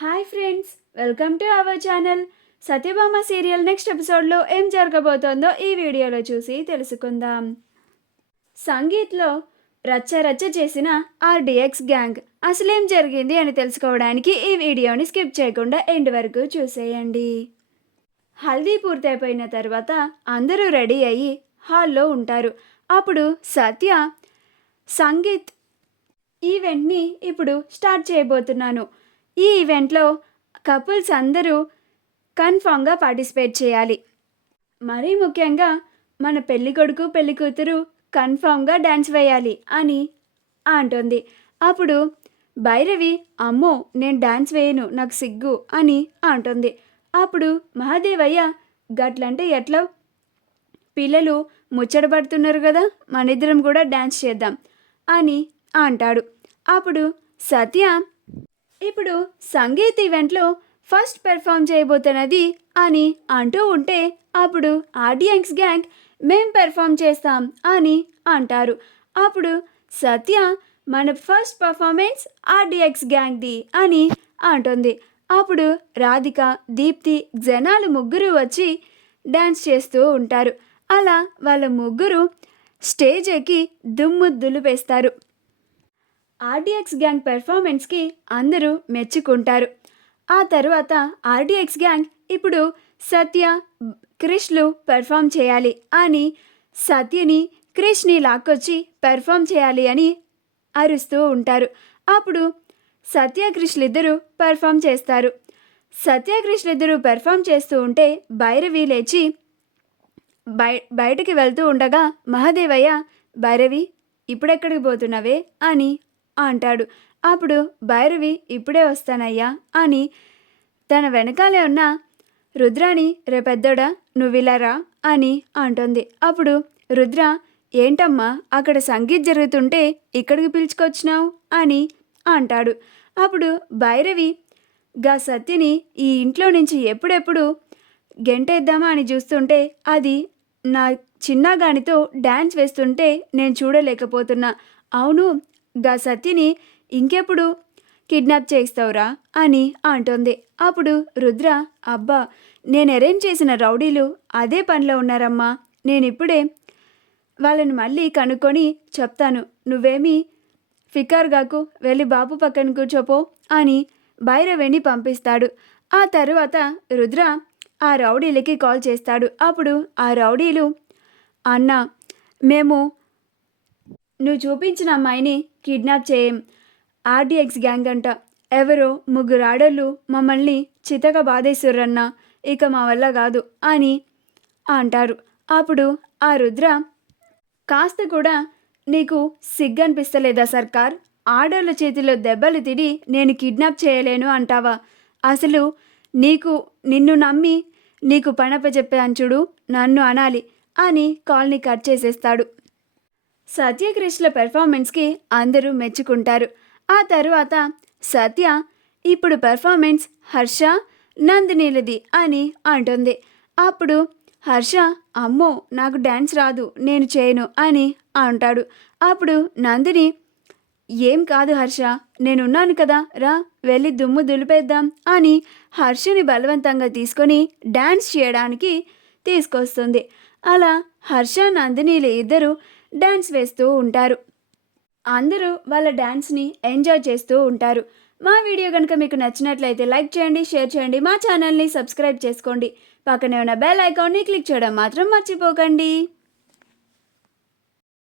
Hi friends, welcome to our channel. Satyabhama serial next ఎపిసోడ్లో ఏం జరగబోతోందో ఈ వీడియోలో చూసి తెలుసుకుందాం. సంగీత్లో రచ్చ రచ్చ చేసిన ఆర్డిఎక్స్ గ్యాంగ్ అసలేం జరిగింది అని తెలుసుకోవడానికి ఈ వీడియోని స్కిప్ చేయకుండా ఎండ్ వరకు చూసేయండి. హల్దీ పూర్తయిపోయిన తర్వాత అందరూ రెడీ అయ్యి హాల్లో ఉంటారు. అప్పుడు సత్య, సంగీత్ ఈవెంట్ని ఇప్పుడు స్టార్ట్ చేయబోతున్నాను. ఈ ఈవెంట్లో కపుల్స్ అందరూ కన్ఫామ్గా పార్టిసిపేట్ చేయాలి. మరీ ముఖ్యంగా మన పెళ్ళి కొడుకు పెళ్ళి కూతురు కన్ఫామ్గా డ్యాన్స్ వేయాలి అని అంటుంది. అప్పుడు భైరవి, అమ్మో నేను డ్యాన్స్ వేయను, నాకు సిగ్గు అని అంటుంది. అప్పుడు మహాదేవయ్య, గట్లంటే ఎట్లా, పిల్లలు ముచ్చటపడుతున్నారు కదా, మనిద్దరం కూడా డ్యాన్స్ చేద్దాం అని అంటాడు. అప్పుడు సత్య, ఇప్పుడు సంగీత్ ఈవెంట్లో ఫస్ట్ పెర్ఫామ్ చేయబోతున్నది అని అంటూ ఉంటే అప్పుడు ఆడియన్స్ గ్యాంగ్ మేం పెర్ఫామ్ చేస్తాం అని అంటారు. అప్పుడు సత్య, మన ఫస్ట్ పర్ఫార్మెన్స్ ఆర్డిఎక్స్ గ్యాంగ్ది అని అంటుంది. అప్పుడు రాధిక, దీప్తి, జనాలు ముగ్గురు వచ్చి డ్యాన్స్ చేస్తూ ఉంటారు. అలా వాళ్ళ ముగ్గురు స్టేజ్ ఎక్కి దుమ్ము దులిపేస్తారు. ఆర్డిఎక్స్ గ్యాంగ్ పెర్ఫార్మెన్స్కి అందరూ మెచ్చుకుంటారు. ఆ తర్వాత ఆర్డిఎక్స్ గ్యాంగ్ ఇప్పుడు సత్య, క్రిష్లు పెర్ఫామ్ చేయాలి అని సత్యని, క్రిష్ని లాక్కొచ్చి పెర్ఫామ్ చేయాలి అని అరుస్తూ ఉంటారు. అప్పుడు సత్య, క్రిష్లిద్దరూ పెర్ఫామ్ చేస్తారు. సత్య, క్రిష్లిద్దరూ పెర్ఫామ్ చేస్తూ ఉంటే భైరవి లేచి బయటికి వెళ్తూ ఉండగా మహాదేవయ్య, భైరవి ఇప్పుడెక్కడికి పోతున్నావే అని అంటాడు. అప్పుడు భైరవి, ఇప్పుడే వస్తానయ్యా అని తన వెనకాలే ఉన్న రుద్రాని, రేపెద్దోడా నువ్విలారా అని అంటుంది. అప్పుడు రుద్ర, ఏంటమ్మా అక్కడ సంగీత్ జరుగుతుంటే ఇక్కడికి పిలుచుకొచ్చినావు అని అంటాడు. అప్పుడు భైరవి, గా సత్యని ఈ ఇంట్లో నుంచి ఎప్పుడెప్పుడు గెంటేద్దామా అని చూస్తుంటే అది నా చిన్నగానితో డ్యాన్స్ వేస్తుంటే నేను చూడలేకపోతున్నా. అవును, గా సత్యని ఇంకెప్పుడు కిడ్నాప్ చేయిస్తావురా అని అంటుంది. అప్పుడు రుద్ర, అబ్బా నేను అరేంజ్ చేసిన రౌడీలు అదే పనిలో ఉన్నారమ్మా, నేనిప్పుడే వాళ్ళని మళ్ళీ కనుక్కొని చెప్తాను, నువ్వేమీ ఫికర్గాకు, వెళ్ళి బాబు పక్కన కూర్చోపో అని భైరవిని పంపిస్తాడు. ఆ తరువాత రుద్ర ఆ రౌడీలకి కాల్ చేస్తాడు. అప్పుడు ఆ రౌడీలు, అన్నా మేము నువ్వు చూపించిన అమ్మాయిని కిడ్నాప్ చేయం, ఆర్డిఎక్స్ గ్యాంగ్ అంట, ఎవరో ముగ్గురు ఆడళ్ళు మమ్మల్ని చితగా బాధేస్తుర్రన్నా, ఇక మా వల్ల కాదు అని అంటారు. అప్పుడు ఆ రుద్ర, కాస్త కూడా నీకు సిగ్గనిపిస్తలేదా సర్కార్, ఆడోళ్ళ చేతిలో దెబ్బలు తిని నేను కిడ్నాప్ చేయలేను అంటావా, అసలు నిన్ను నమ్మి నీకు పనప చెప్పాను చూడు, నన్ను అనాలి అని కాల్ని కట్ చేసేస్తాడు. సత్యక్రిష్ల పెర్ఫార్మెన్స్కి అందరూ మెచ్చుకుంటారు. ఆ తరువాత సత్య, ఇప్పుడు పెర్ఫార్మెన్స్ హర్ష, నందినిలది అని అంటుంది. అప్పుడు హర్ష, అమ్మో నాకు డ్యాన్స్ రాదు, నేను చేయను అని అంటాడు. అప్పుడు నందిని, ఏం కాదు హర్ష, నేనున్నాను కదా, రా వెళ్ళి దుమ్ము దులిపేద్దాం అని హర్షని బలవంతంగా తీసుకొని డ్యాన్స్ చేయడానికి తీసుకొస్తుంది. అలా హర్ష, నందినిలు ఇద్దరు డ్యాన్స్ వేస్తూ ఉంటారు. అందరూ వాళ్ళ డ్యాన్స్ని ఎంజాయ్ చేస్తూ ఉంటారు. మా వీడియో కనుక మీకు నచ్చినట్లయితే లైక్ చేయండి, షేర్ చేయండి, మా ఛానల్ని సబ్స్క్రైబ్ చేసుకోండి, పక్కనే ఉన్న బెల్ ఐకాన్ని క్లిక్ చేయడం మాత్రం మర్చిపోకండి.